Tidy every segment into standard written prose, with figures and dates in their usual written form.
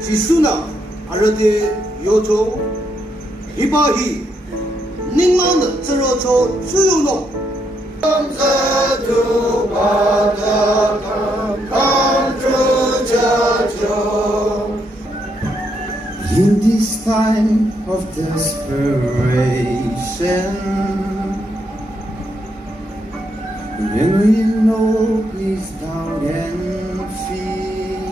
Sisuna, Arade, Yoto, Hibahi, Ningman, Zeroto, Suyuno. Come true, Judge. In this time of desperation, when we know peace, doubt and fear,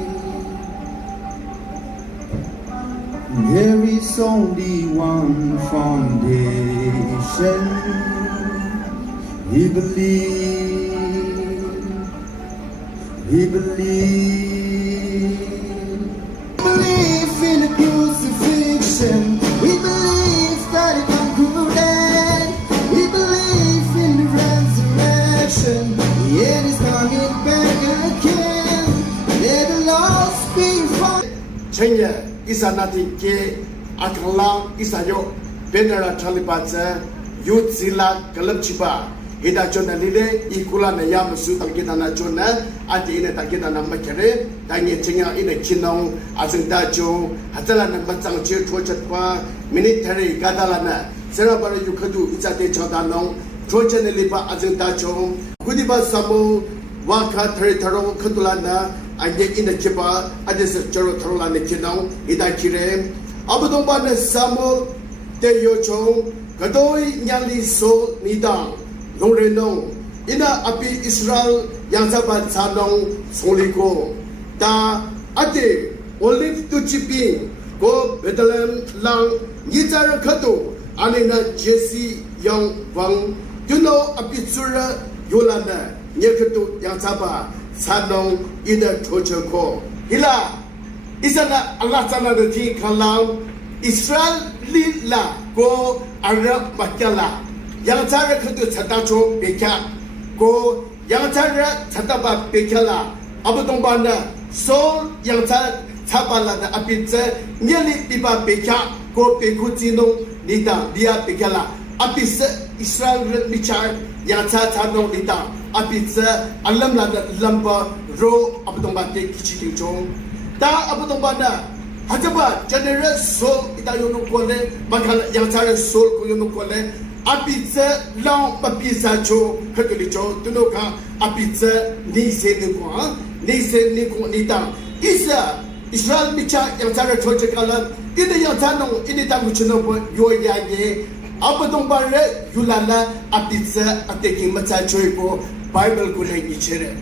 there is only one foundation. We believe, we believe in the crucifixion. We believe that it concluded. We believe in the resurrection. The end is coming back again. Let the lost be found. Chenya isa natin ke akala isa yo benera talibatsa youth zila kalab chiba ida chona lide ikula na yam su talkita na chona ati ina talkita na makere tangi chenya ina kinong azingda jo hatala na batsang che chochatwa military gadala na serabara yukhadu ichate chodanong chochan liba azingda jo kudiba samu waka tharo khadula na age ina chiba adesa choro tharola ne kinong ida kire abudong ba na samu te yo chong kadoi nyali so nidang Loreno, ina api Israel yang sabat sanong soliko, ta ate olive tu chipi go Bethlehem lang ngitar kato anina Jesse yang wang juno api sura yolanda nyekatu yang sabat sanong ina chochoko hila isana Allah sana de kalam Israel lila go Arab makala yang cara katu catacho beka ko yang cara cataba bekala abutong banda sol yang cara capala da apitse nyali pipa beka ko pekutino nida dia bekala apise Israel bichar yang cara tano nida apitse alam la lamba ro abutong bande kichiti chong ta abutong banda hajaba general sol itayono kole makala yang cara sol ko yono kole apitsa long papisa cho khakli cho tunoka apitsa ni se ni ko ni ta isa Israel bicha yang cara choche kala ini yang tanong ini tamu chino po yo ya ye abadong bare yulala apitsa ateki macha choi ko Bible ko le ni chere